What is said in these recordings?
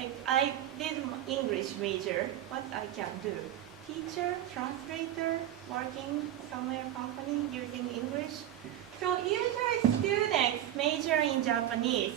Like I did English major, what I can do? Teacher, translator, working somewhere company using English. So usually students major in Japanese,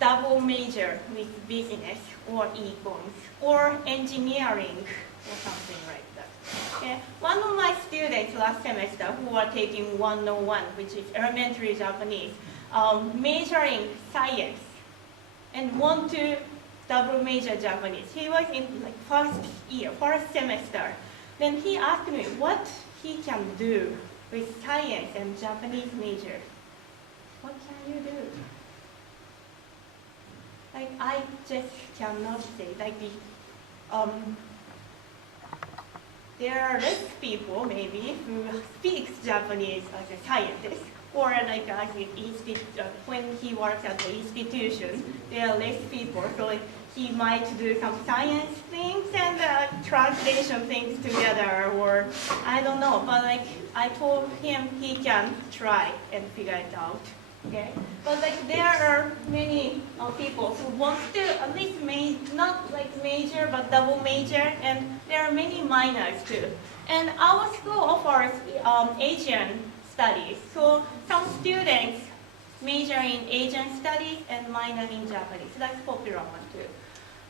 double major with business or econs or engineering or something like that. Okay. One of my students last semester who are taking 101, which is elementary Japanese, majoring science and want to double major Japanese. He was in like first semester. Then he asked me what he can do with science and Japanese major. What can you do? Like I just cannot say. Like there are less people maybe who speaks Japanese as a scientist, or like as when he works at the institution, there are less people. So like, he might do some science things and translation things together, or I don't know. But like I told him, he can try and figure it out. Okay, but like there are many people who want to at least not like major but double major, and there are many minors too. And our school offers Asian studies, so some students major in Asian studies and minor in Japanese. So that's popular one too.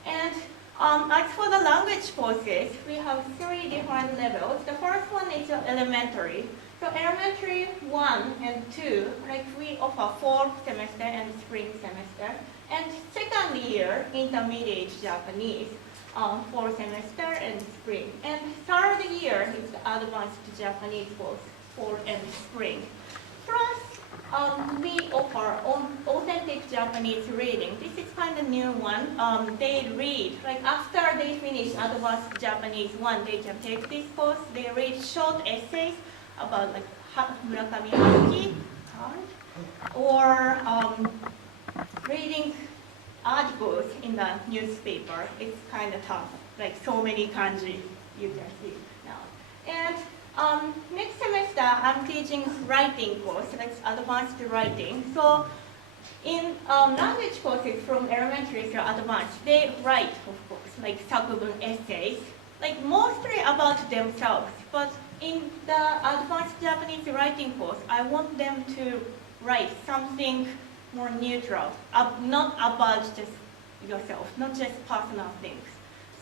And as for the language courses, we have 3 different levels. The first one is elementary. So elementary 1 and 2, like we offer fall semester and spring semester. And second year, intermediate Japanese, fall semester and spring. And third year is the advanced Japanese course, fall and spring. Plus, we offer authentic Japanese reading. This is kind of new one. They read, like after they finish advanced Japanese 1, they can take this course. They read short essays about like Murakami Haruki, or reading articles in the newspaper. It's kind of tough, like so many kanji you can see now. And next semester I'm teaching writing course, like advanced writing. So in language courses from elementary to advanced, they write, of course, like sakubun essays, like mostly about themselves. But in the advanced Japanese writing course, I want them to write something more neutral, not about just yourself, not just personal things.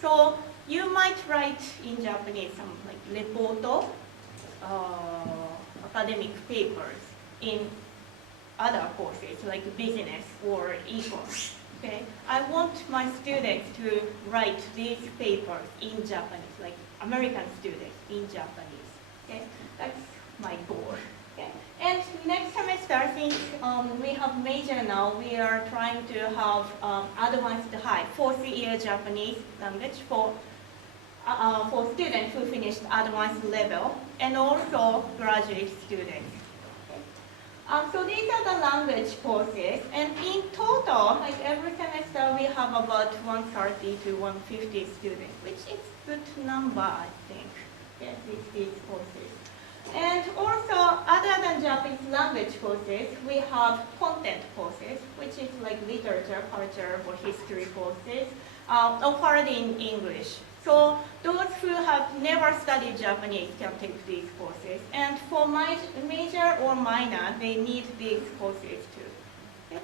So you might write in Japanese some like reporto, academic papers in other courses like business or econ. Okay, I want my students to write these papers in Japanese, like American students in Japanese. Okay, that's my goal. Okay, and next semester, since we have major now, we are trying to have advanced high 4th year Japanese language for students who finished advanced level and also graduate students. So these are the language courses, and in total, like every semester, we have about 130 to 150 students, which is a good number, I think, yes, with these courses. And also, other than Japanese language courses, we have content courses, which is like literature, culture, or history courses, offered in English. So those who have never studied Japanese can take these courses. And for my major or minor, they need these courses too.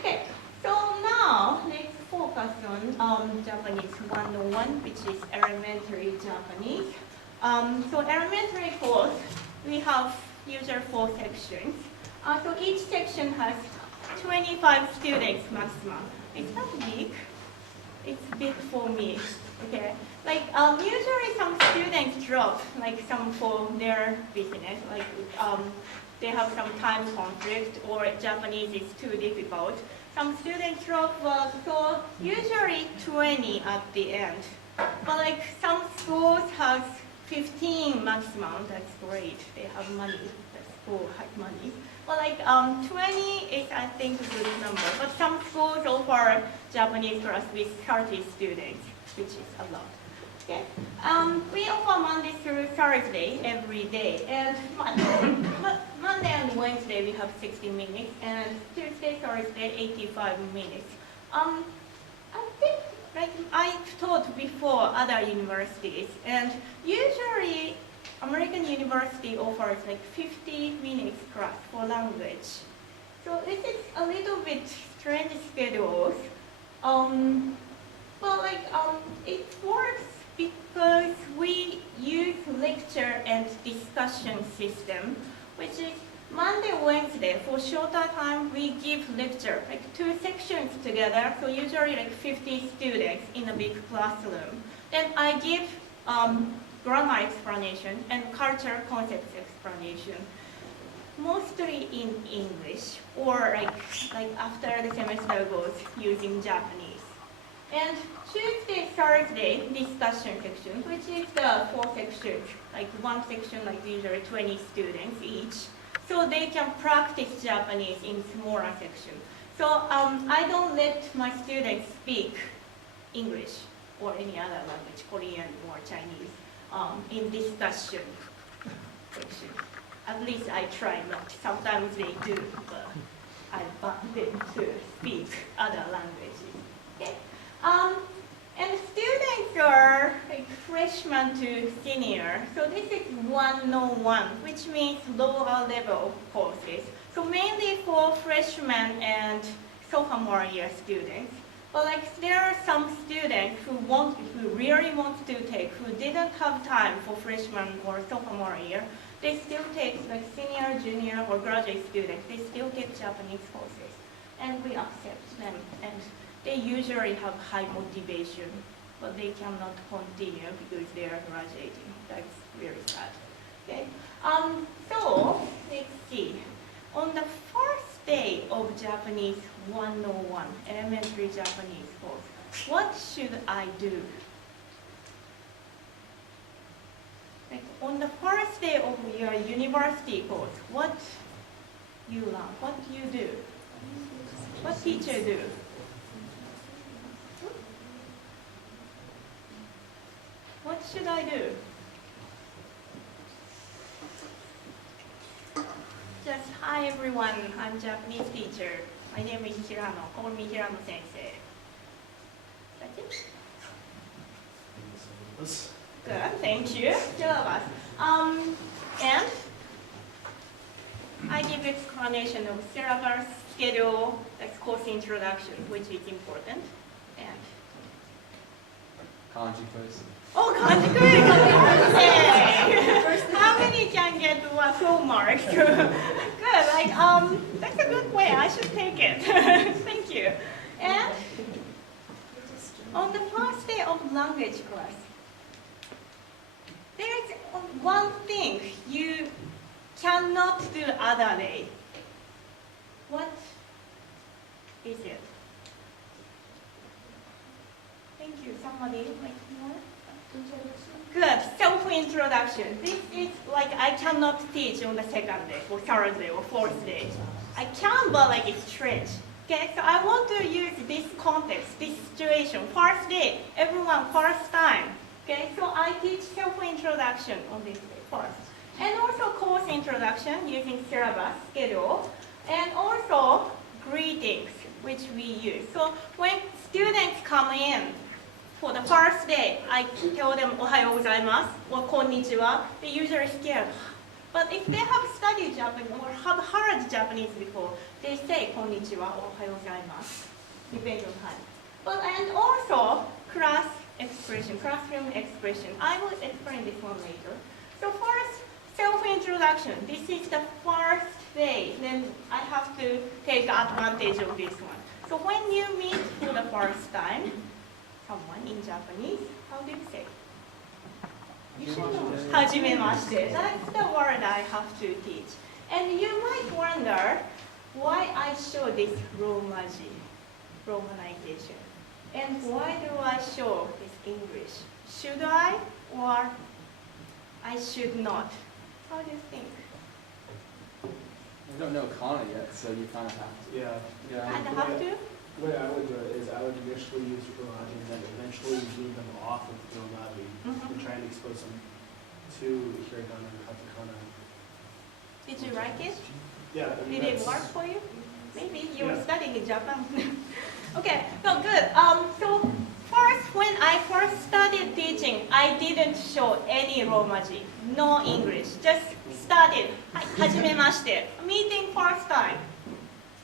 Okay, so now let's focus on Japanese 101, which is elementary Japanese. So elementary course, we have usually 4 sections. So each section has 25 students maximum. It's not big. It's big for me. Okay, like usually some students drop, like some for their business, like they have some time conflict or Japanese is too difficult. Some students drop, so usually 20 at the end. But like some schools have 15 maximum, that's great. They have money, the school has money. But like 20 is I think a good number. But some schools offer Japanese class with 30 students, which is a lot. Okay. We offer Monday through Thursday every day, and Monday and Wednesday we have 60 minutes, and Tuesday, Thursday 85 minutes. I think like I've taught before other universities, and usually American university offers like 50 minutes class for language. So this is a little bit strange schedules. It works because we use lecture and discussion system, which is Monday, Wednesday. For shorter time, we give lecture, like 2 sections together, so usually like 50 students in a big classroom. Then I give grammar explanation and cultural concepts explanation, mostly in English, or like after the semester goes using Japanese. And Tuesday, Thursday, discussion section, which is the 4 sections, like 1 section, like usually 20 students each. So they can practice Japanese in smaller section. So I don't let my students speak English or any other language, Korean or Chinese, in discussion section. At least I try not. Sometimes they do, but I want them to speak other languages. Okay? And students are like freshman to senior. So this is 101, which means lower level courses. So mainly for freshman and sophomore year students. But like there are some students who really want to take, who didn't have time for freshman or sophomore year. They still take like senior, junior, or graduate students. They still take Japanese courses, and we accept them. And they usually have high motivation, but they cannot continue because they are graduating. That's really sad. Okay. So let's see. On the first day of Japanese 101, elementary Japanese course, what should I do? Like on the first day of your university course, what you learn, what you do, what teacher do? What should I do? Just, hi everyone, I'm Japanese teacher. My name is Hirano. Call me Hirano sensei. That's it? Good, thank you. Syllabus. And I give explanation of syllabus, schedule, that's course introduction, which is important. And Kanji quiz. oh, kanji quiz! Okay. How many can get full marks? Good. That's a good way. I should take it. Thank you. And on the first day of language class, there is one thing you cannot do other day. What is it? Thank you. Somebody like more? Good. Self-introduction. This is like I cannot teach on the second day or third day or fourth day. I can, but like it's strange. Okay, so I want to use this context, this situation. First day, everyone first time. Okay, so I teach self-introduction on this day first. And also course introduction using syllabus, schedule, and also greetings, which we use. So when students come in for the first day, I tell them "Ohayou gozaimasu" or "Konnichiwa." They're usually scared. But if they have studied Japanese or have heard Japanese before, they say "Konnichiwa" or "Ohayou gozaimasu," depending on time. But and also classroom expression. I will explain this one later. So first, self-introduction. This is the first day. Then I have to take advantage of this one. So when you meet for the first time, someone in Japanese, how do you say? You should know. Hajimemashite. That's the word I have to teach. And you might wonder why I show this romanization. And why do I show this English? Should I or I should not? How do you think? We don't know kana yet, so you kind of have to. Yeah. Kind of have to? The way I would do it is I would initially use Romaji and then eventually wean them off of Romaji and try and expose them to Hiragana and Katakana. Did you like it? Yeah. I mean, Did it work for you? Maybe you were Yeah. studying in Japan. Okay, so good. So first, when I first started teaching, I didn't show any Romaji, no English, just started, はじめまして, meeting first time,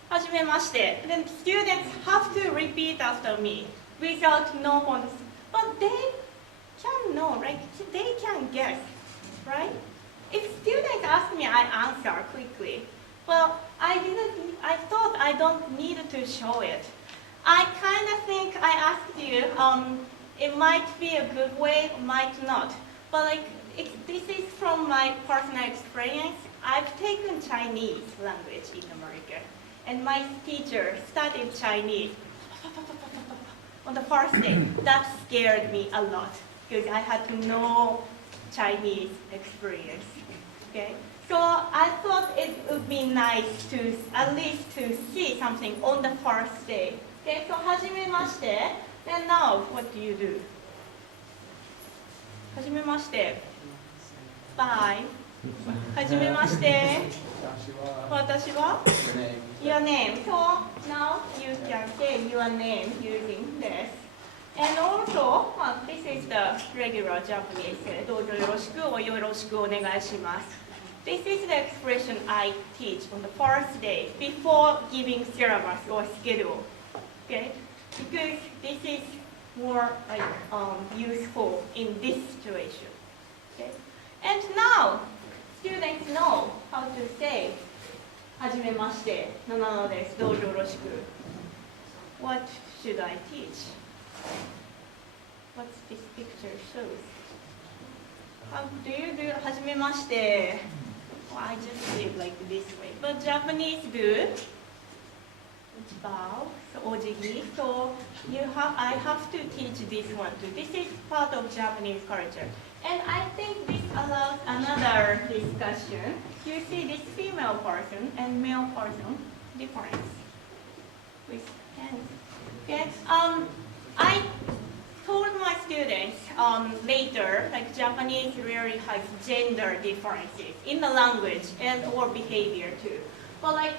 はじめまして. Then students have to repeat after me without no context. But they can know, right? They can guess, right? If students ask me, I answer quickly. Well, I thought I don't need to show it. I kind of think I asked you, it might be a good way, might not. But like, this is from my personal experience. I've taken Chinese language in America. And my teacher studied Chinese on the first day. That scared me a lot because I had no Chinese experience. Okay? So I thought it would be nice to at least to see something on the first day. Okay, so はじめまして. And now, what do you do? はじめまして. Bye. はじめまして. 私は Your name. So now you can say your name using this. And also, well, this is the regular Japanese. どうぞよろしくおよろしくお願いします. This is the expression I teach on the first day before giving syllabus or schedule. Okay? Because this is more like useful in this situation. Okay? And now, students know how to say はじめまして、ななです。どうぞよろしく. What should I teach? What this picture shows? How do you do はじめまして? Well, I just say it like this way. But Japanese do bow, so ojigi. So I have to teach this one too. This is part of Japanese culture. And I think this allows another discussion. You see this female person and male person difference with hands. Okay. I told my students later, like Japanese really has gender differences in the language and or behavior too. But like,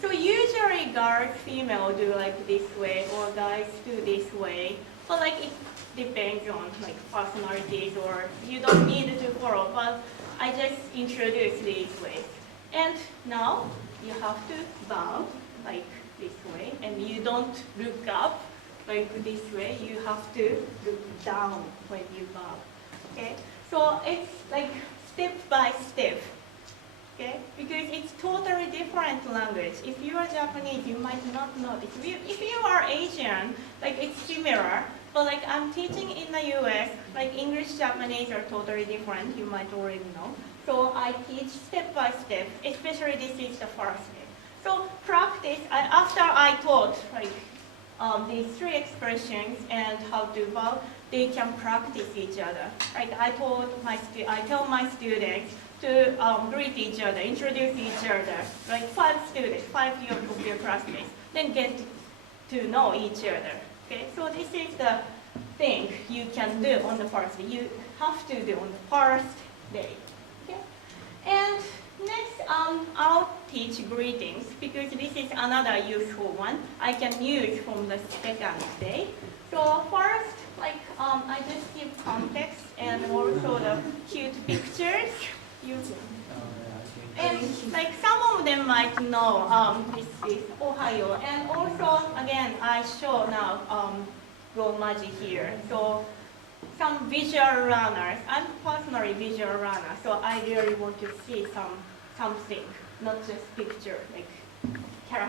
so usually girls, female do like this way or guys do this way. But like it depends on like personalities or you don't need to follow. But I just introduce these ways. And now you have to bow like this way and you don't look up like this way. You have to look down when you bow. Okay? So it's like step by step. Okay? Because it's totally different language. If you are Japanese, you might not know this. If you are Asian, like it's similar, but like I'm teaching in the US, like English, Japanese are totally different, you might already know. So I teach step by step, especially this is the first step. So practice, after I taught like these three expressions and how to bow, they can practice each other. Like I tell my students to greet each other, introduce each other, like 5 students, 5 of your classmates, then get to know each other. Okay, so this is the thing you can do on the first day. You have to do on the first day. Okay, and next I'll teach greetings because this is another useful one I can use from the second day. So first, like I just give context and also the cute pictures. And like some of them might know this is Ohio. And also, again, I show now Romaji here. So some visual learners, I'm personally visual learner, so I really want to see something, not just picture, like